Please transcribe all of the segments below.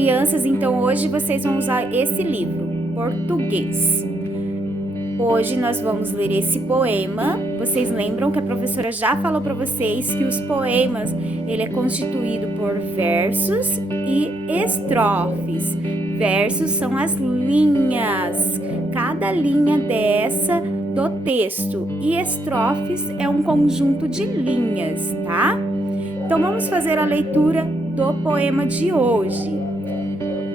Crianças, então hoje vocês vão usar esse livro, Português. Hoje nós vamos ler esse poema. Vocês lembram que a professora já falou para vocês que os poemas, ele é constituído por versos e estrofes. Versos são as linhas, cada linha dessa do texto, e estrofes é um conjunto de linhas, tá? Então vamos fazer a leitura do poema de hoje.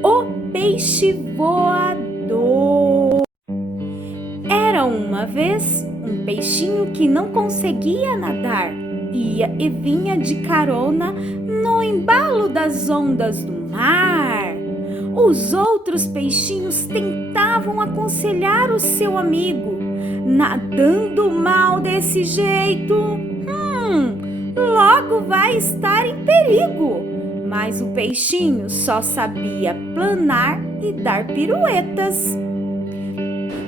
O peixe voador. Era uma vez um peixinho que não conseguia nadar. Ia e vinha de carona no embalo das ondas do mar. Os outros peixinhos tentavam aconselhar o seu amigo. Nadando mal desse jeito, logo vai estar em perigo. Mas o peixinho só sabia planar e dar piruetas.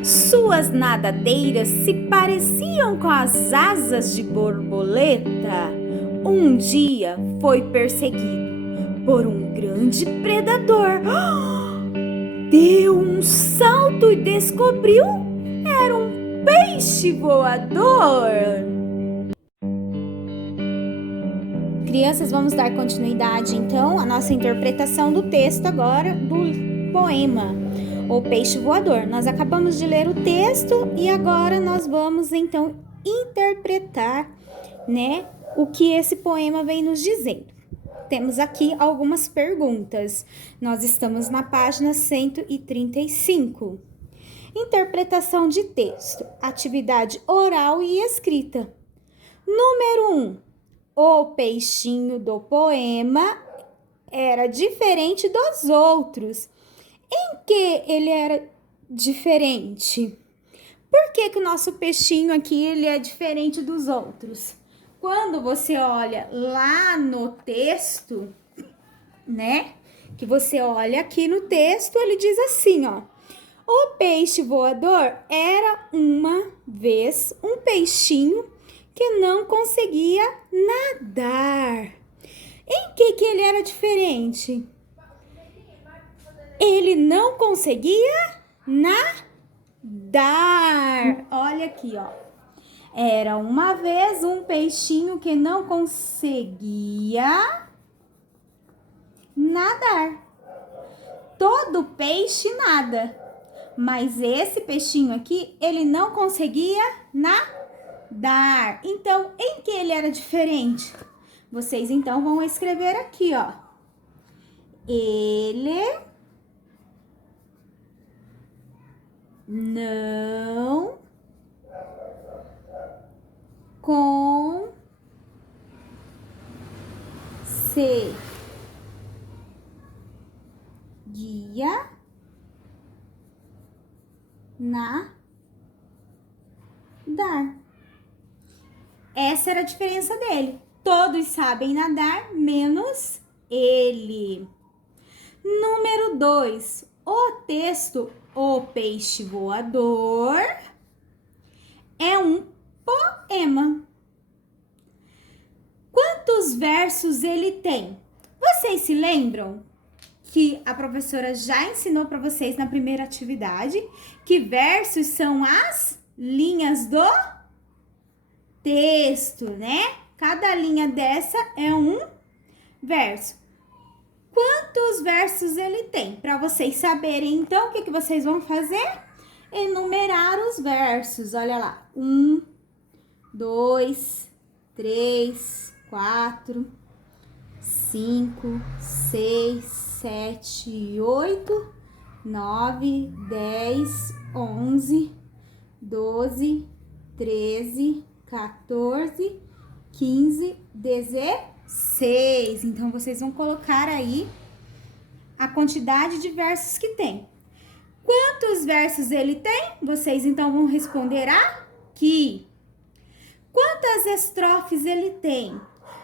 Suas nadadeiras se pareciam com as asas de borboleta. Um dia foi perseguido por um grande predador. Deu um salto e descobriu, era um peixe voador. Crianças, vamos dar continuidade então à nossa interpretação do texto agora do poema O Peixe Voador. Nós acabamos de ler o texto e agora nós vamos então interpretar, o que esse poema vem nos dizendo. Temos aqui algumas perguntas. Nós estamos na página 135. Interpretação de texto, atividade oral e escrita. Número 1. O peixinho do poema era diferente dos outros. Em que ele era diferente? Por que o nosso peixinho aqui ele é diferente dos outros? Quando você olha lá no texto, que você olha aqui no texto, ele diz assim, ó. O peixe voador era uma vez um peixinho que não conseguia nadar. Em que ele era diferente? Ele não conseguia nadar. Olha aqui, ó. Era uma vez um peixinho que não conseguia nadar. Todo peixe nada, mas esse peixinho aqui, ele não conseguia nadar. Então, em que ele era diferente? Vocês então vão escrever aqui, ó. Ele não conseguia nadar. Essa era a diferença dele. Todos sabem nadar, menos ele. Número 2. O texto O Peixe Voador é um poema. Quantos versos ele tem? Vocês se lembram que a professora já ensinou para vocês na primeira atividade que versos são as linhas do texto, Cada linha dessa é um verso. Quantos versos ele tem? Para vocês saberem, então, o que vocês vão fazer? Enumerar os versos. Olha lá. 1, 2, 3, 4, 5, 6, 7, 8, 9, 10, 11, 12, 13, 14, 15, 16. Então, vocês vão colocar aí a quantidade de versos que tem. Quantos versos ele tem? Vocês, então, vão responder aqui. Quantas estrofes ele tem?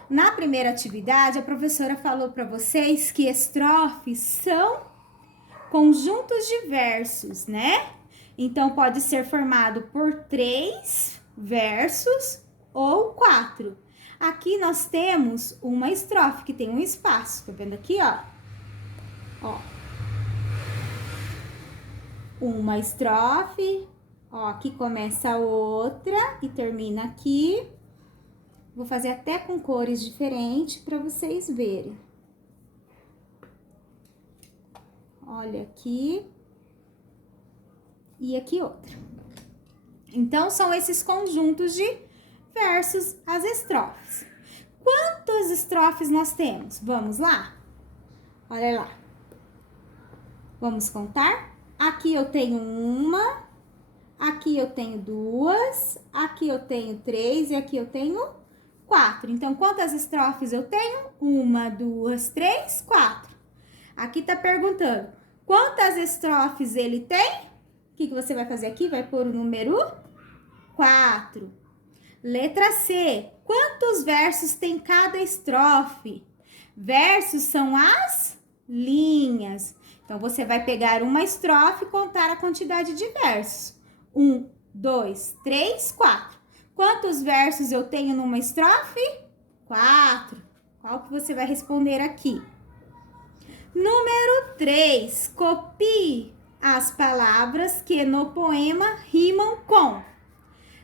Na primeira atividade, a professora falou para vocês que estrofes são conjuntos de versos, Então, pode ser formado por 3 versos ou 4. Aqui nós temos uma estrofe que tem um espaço. Tá vendo aqui, ó? Ó. Uma estrofe, ó, aqui começa a outra e termina aqui. Vou fazer até com cores diferentes para vocês verem. Olha aqui. E aqui outra. Então, são esses conjuntos de versos, as estrofes. Quantas estrofes nós temos? Vamos lá? Olha lá. Vamos contar? Aqui eu tenho uma, aqui eu tenho duas, aqui eu tenho três e aqui eu tenho 4. Então, quantas estrofes eu tenho? 1, 2, 3, 4. Aqui tá perguntando, quantas estrofes ele tem? O que você vai fazer aqui? Vai pôr o número 4. Letra C. Quantos versos tem cada estrofe? Versos são as linhas. Então, você vai pegar uma estrofe e contar a quantidade de versos. 1, 2, 3, 4. Quantos versos eu tenho numa estrofe? 4. Qual que você vai responder aqui? Número 3. Copie as palavras que no poema rimam com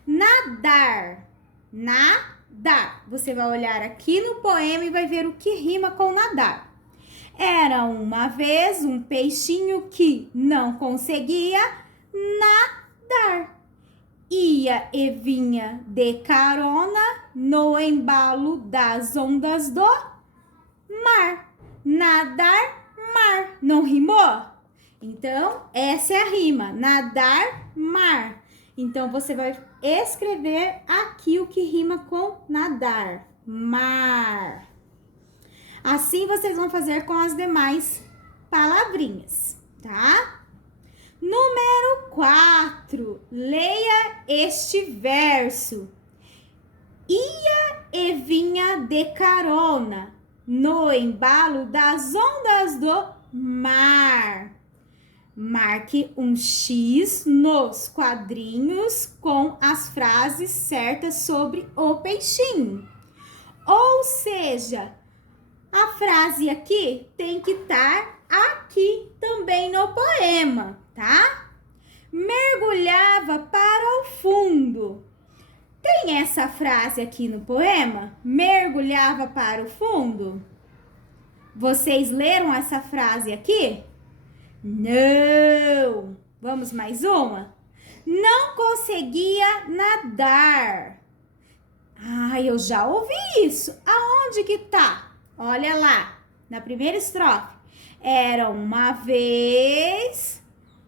nadar. Nadar. Você vai olhar aqui no poema e vai ver o que rima com nadar. Era uma vez um peixinho que não conseguia nadar. Ia e vinha de carona no embalo das ondas do mar. Nadar, mar. Não rimou? Então, essa é a rima. Nadar, mar. Então, você vai escrever aqui o que rima com nadar. Mar. Assim, vocês vão fazer com as demais palavrinhas, tá? Número 4. Leia este verso. Ia e vinha de carona no embalo das ondas do mar. Marque um X nos quadrinhos com as frases certas sobre o peixinho. Ou seja, a frase aqui tem que estar aqui também no poema, tá? Mergulhava para o fundo. Tem essa frase aqui no poema? Mergulhava para o fundo? Vocês leram essa frase aqui? Não! Vamos mais uma? Não conseguia nadar. Ah, eu já ouvi isso. Aonde que tá? Olha lá, na primeira estrofe. Era uma vez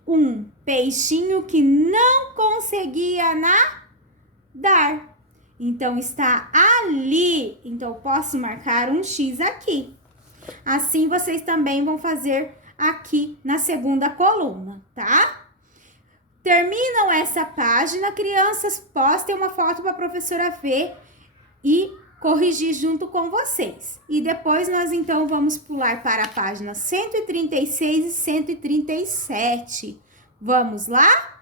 um peixinho que não conseguia nadar. Então, está ali. Então, eu posso marcar um X aqui. Assim, vocês também vão fazer aqui na segunda coluna, tá? Terminam essa página, crianças, postem uma foto para a professora ver e corrigir junto com vocês. E depois nós, então, vamos pular para a página 136 e 137. Vamos lá?